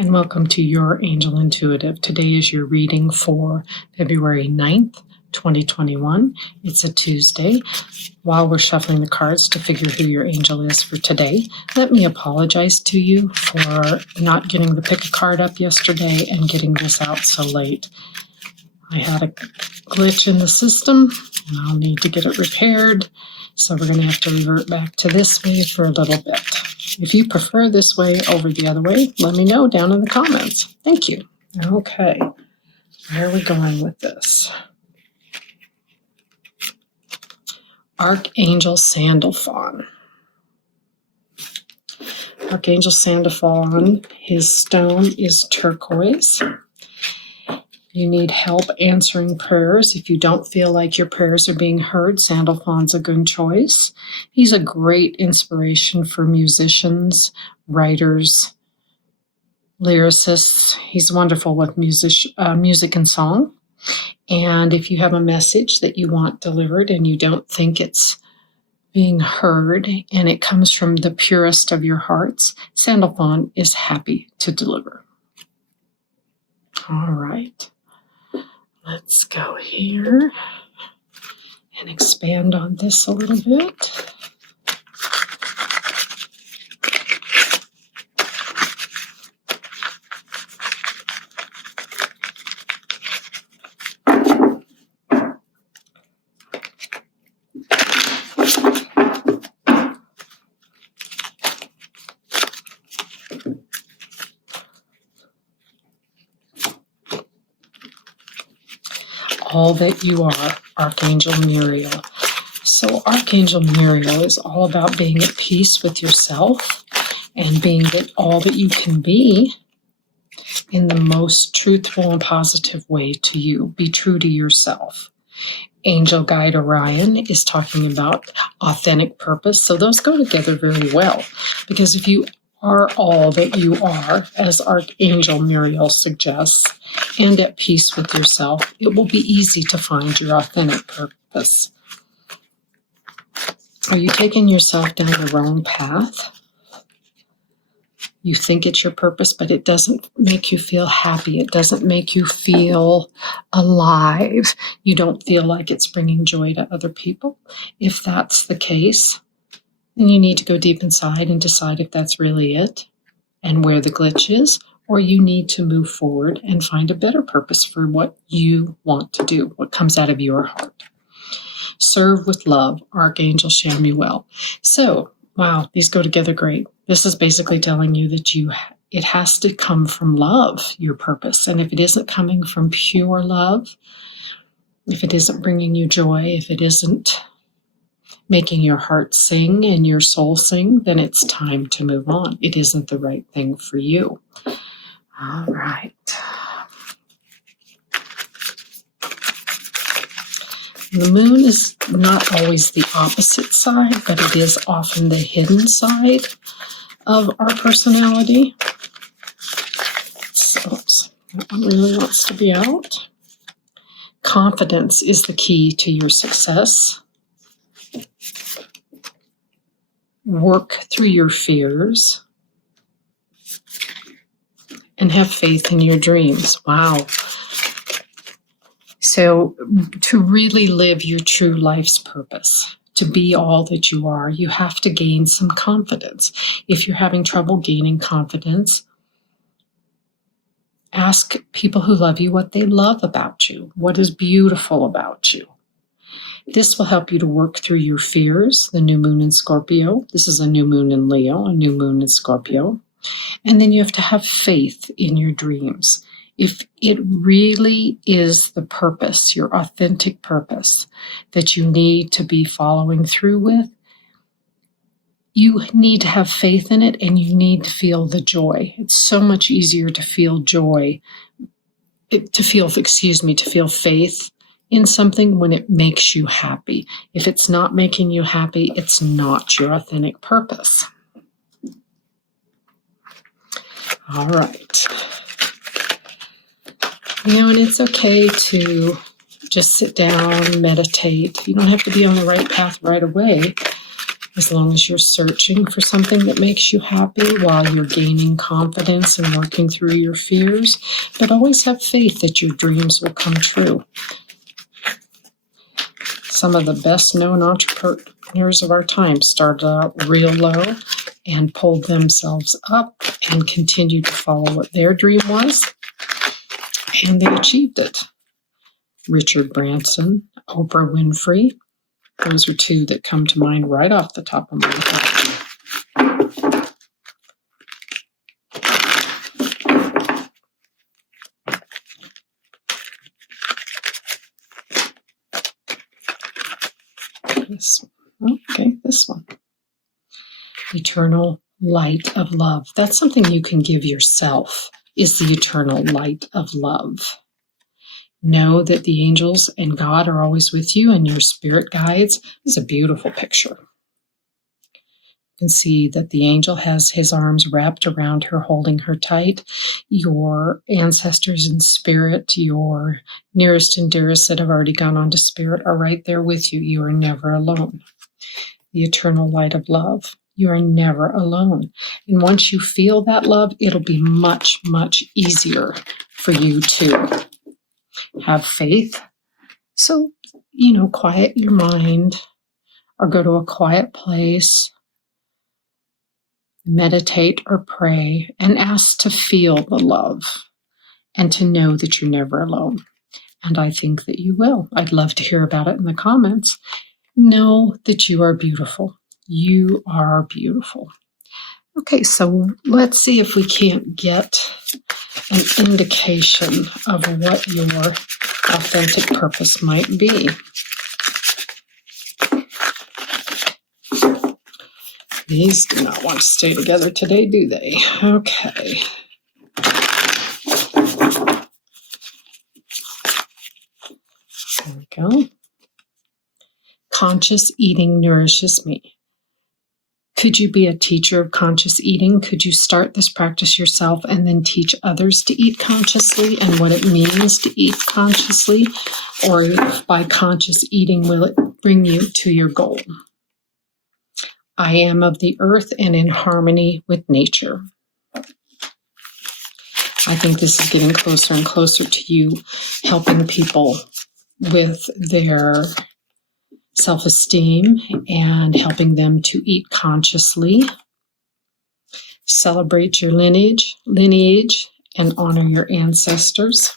and welcome to Your Angel Intuitive. Today is your reading for February 9th, 2021. It's a Tuesday. While we're shuffling the cards to figure who your angel is for today, let me apologize to you for not getting the pick a card up yesterday and getting this out so late. I had a glitch in the system and I'll need to get it repaired. So we're going to have to revert back to this way for a little bit. If you prefer this way over the other way, let me know down in the comments. Thank you. Okay, where are we going with this? Archangel Sandalphon. Archangel Sandalphon, his stone is turquoise. You need help answering prayers. If you don't feel like your prayers are being heard, Sandalphon's a good choice. He's a great inspiration for musicians, writers, lyricists. He's wonderful with music and song. And if you have a message that you want delivered and you don't think it's being heard and it comes from the purest of your hearts, Sandalphon is happy to deliver. All right. Let's go here and expand on this a little bit. All that you are, Archangel Muriel. So Archangel Muriel is all about being at peace with yourself and being all that you can be in the most truthful and positive way to you. Be true to yourself. Angel Guide Orion is talking about authentic purpose. So those go together very well, because if you are all that you are, as Archangel Muriel suggests, and at peace with yourself, it will be easy to find your authentic purpose. Are you taking yourself down the wrong path? You think it's your purpose, but it doesn't make you feel happy. It doesn't make you feel alive. You don't feel like it's bringing joy to other people. If that's the case, then you need to go deep inside and decide if that's really it and where the glitch is, or you need to move forward and find a better purpose for what you want to do, what comes out of your heart. Serve with love, Archangel Samuel. So, wow, these go together great. This is basically telling you that it has to come from love, your purpose. And if it isn't coming from pure love, if it isn't bringing you joy, if it isn't making your heart sing and your soul sing, then it's time to move on. It isn't the right thing for you. All right. The moon is not always the opposite side, but it is often the hidden side of our personality. Oops, that one really wants to be out. Confidence is the key to your success. Work through your fears and have faith in your dreams. Wow. So to really live your true life's purpose, to be all that you are, you have to gain some confidence. If you're having trouble gaining confidence, ask people who love you what they love about you, what is beautiful about you. This will help you to work through your fears, the new moon in Scorpio. This is a new moon in Leo, a new moon in Scorpio. And then you have to have faith in your dreams. If it really is the purpose, your authentic purpose, that you need to be following through with, you need to have faith in it and you need to feel the joy. It's so much easier to feel joy, to feel faith in something when it makes you happy. If it's not making you happy, it's not your authentic purpose. All right. And it's okay to just sit down, meditate. You don't have to be on the right path right away. as long as you're searching for something that makes you happy while you're gaining confidence and working through your fears. But always have faith that your dreams will come true. Some of the best known entrepreneurs of our time started out real low and pulled themselves up and continued to follow what their dream was, and they achieved it. Richard Branson, Oprah Winfrey, those are two that come to mind right off the top of my head. This one. Eternal light of love. That's something you can give yourself, is the eternal light of love. Know that the angels and God are always with you and your spirit guides. It's a beautiful picture. You can see that the angel has his arms wrapped around her, holding her tight. Your ancestors in spirit, your nearest and dearest that have already gone on to spirit are right there with you. You are never alone. The eternal light of love. You are never alone. And once you feel that love, it'll be much, much easier for you to have faith. So, quiet your mind or go to a quiet place, meditate or pray, and ask to feel the love and to know that you're never alone. And I think that you will. I'd love to hear about it in the comments. Know that you are beautiful. You are beautiful. Okay, so let's see if we can't get an indication of what your authentic purpose might be. These do not want to stay together today, do they? Okay. There we go. Conscious eating nourishes me. Could you be a teacher of conscious eating? Could you start this practice yourself and then teach others to eat consciously and what it means to eat consciously? Or if by conscious eating, will it bring you to your goal? I am of the earth and in harmony with nature. I think this is getting closer and closer to you helping people with their self-esteem and helping them to eat consciously. Celebrate your lineage, and honor your ancestors.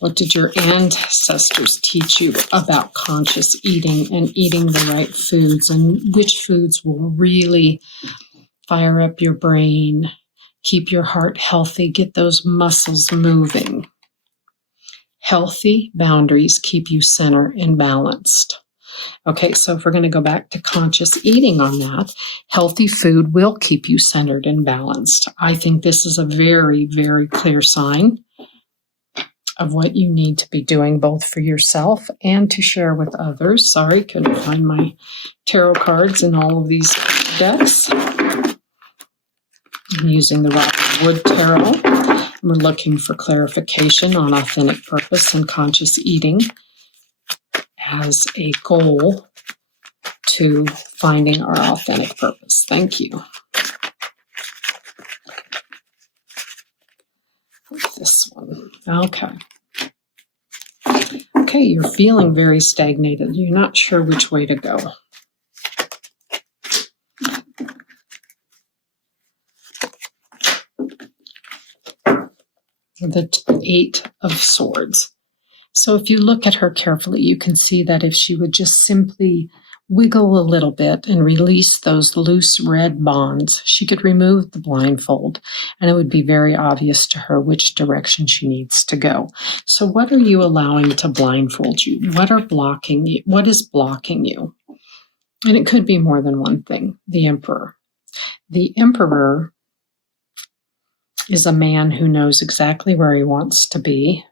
What did your ancestors teach you about conscious eating and eating the right foods, and which foods will really fire up your brain, keep your heart healthy, get those muscles moving? Healthy boundaries keep you centered and balanced. Okay, so if we're going to go back to conscious eating on that, healthy food will keep you centered and balanced. I think this is a very, very clear sign of what you need to be doing both for yourself and to share with others. Sorry, couldn't find my tarot cards in all of these decks. I'm using the Rock Wood Tarot. We're looking for clarification on authentic purpose and conscious eating as a goal to finding our authentic purpose. Thank you. This one. Okay. Okay, you're feeling very stagnated. You're not sure which way to go. The Eight of Swords. So if you look at her carefully, you can see that if she would just simply wiggle a little bit and release those loose red bonds, she could remove the blindfold, and it would be very obvious to her which direction she needs to go. So what are you allowing to blindfold you? What are blocking you? What is blocking you? And it could be more than one thing. The Emperor. The Emperor is a man who knows exactly where he wants to be,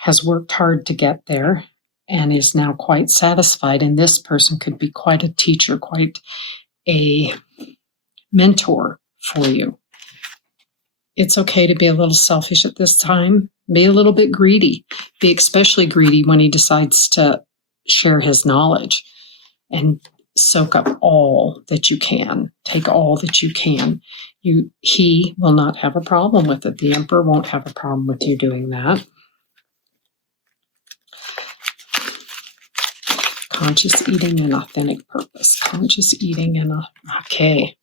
has worked hard to get there, and is now quite satisfied. And this person could be quite a teacher, quite a mentor for you. It's okay to be a little selfish at this time. Be a little bit greedy. Be especially greedy when he decides to share his knowledge and soak up all that you can. Take all that you can. He will not have a problem with it. The Emperor won't have a problem with you doing that. Conscious eating and authentic purpose. Conscious eating and okay.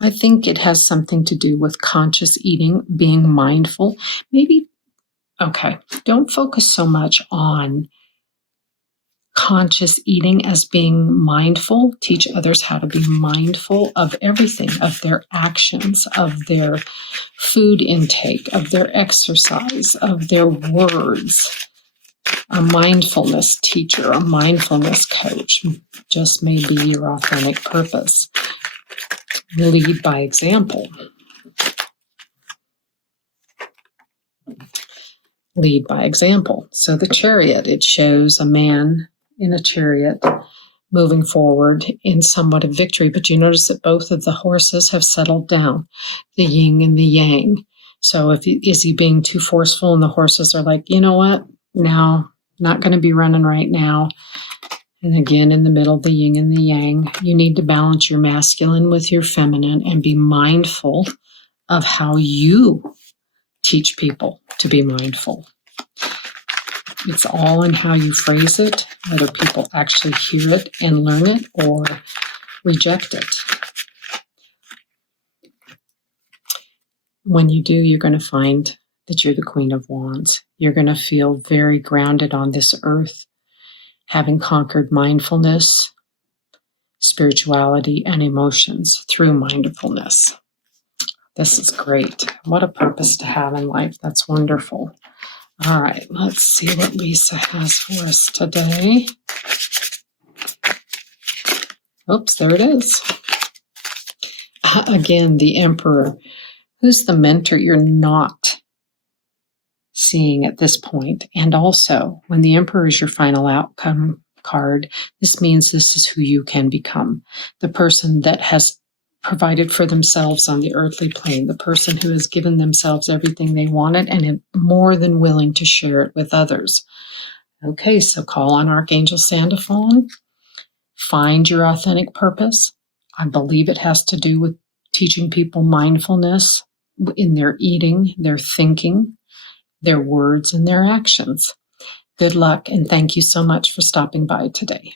I think it has something to do with conscious eating, being mindful. Maybe, okay, don't focus so much on conscious eating as being mindful. Teach others how to be mindful of everything, of their actions, of their food intake, of their exercise, of their words. A mindfulness teacher, a mindfulness coach just may be your authentic purpose. Lead by example. Lead by example. So the Chariot, it shows a man in a chariot moving forward in somewhat of victory, but you notice that both of the horses have settled down, the yin and the yang. So is he being too forceful, and the horses are like, you know what, now, not going to be running right now. And again, in the middle, the yin and the yang. You need to balance your masculine with your feminine and be mindful of how you teach people to be mindful. It's all in how you phrase it, whether people actually hear it and learn it or reject it. When you do, you're going to find that you're the Queen of Wands. You're going to feel very grounded on this earth, having conquered mindfulness, spirituality, and emotions through mindfulness. This is great. What a purpose to have in life. That's wonderful. All right, let's see what Lisa has for us today. Oops, there it is. Again, the Emperor. Who's the mentor you're not seeing at this point? And also, when the Emperor is your final outcome card, this means this is who you can become. The person that has provided for themselves on the earthly plane, the person who has given themselves everything they wanted and is more than willing to share it with others. Okay, so call on Archangel Sandalphon. Find your authentic purpose. I believe it has to do with teaching people mindfulness in their eating, their thinking, their words, and their actions. Good luck, and thank you so much for stopping by today.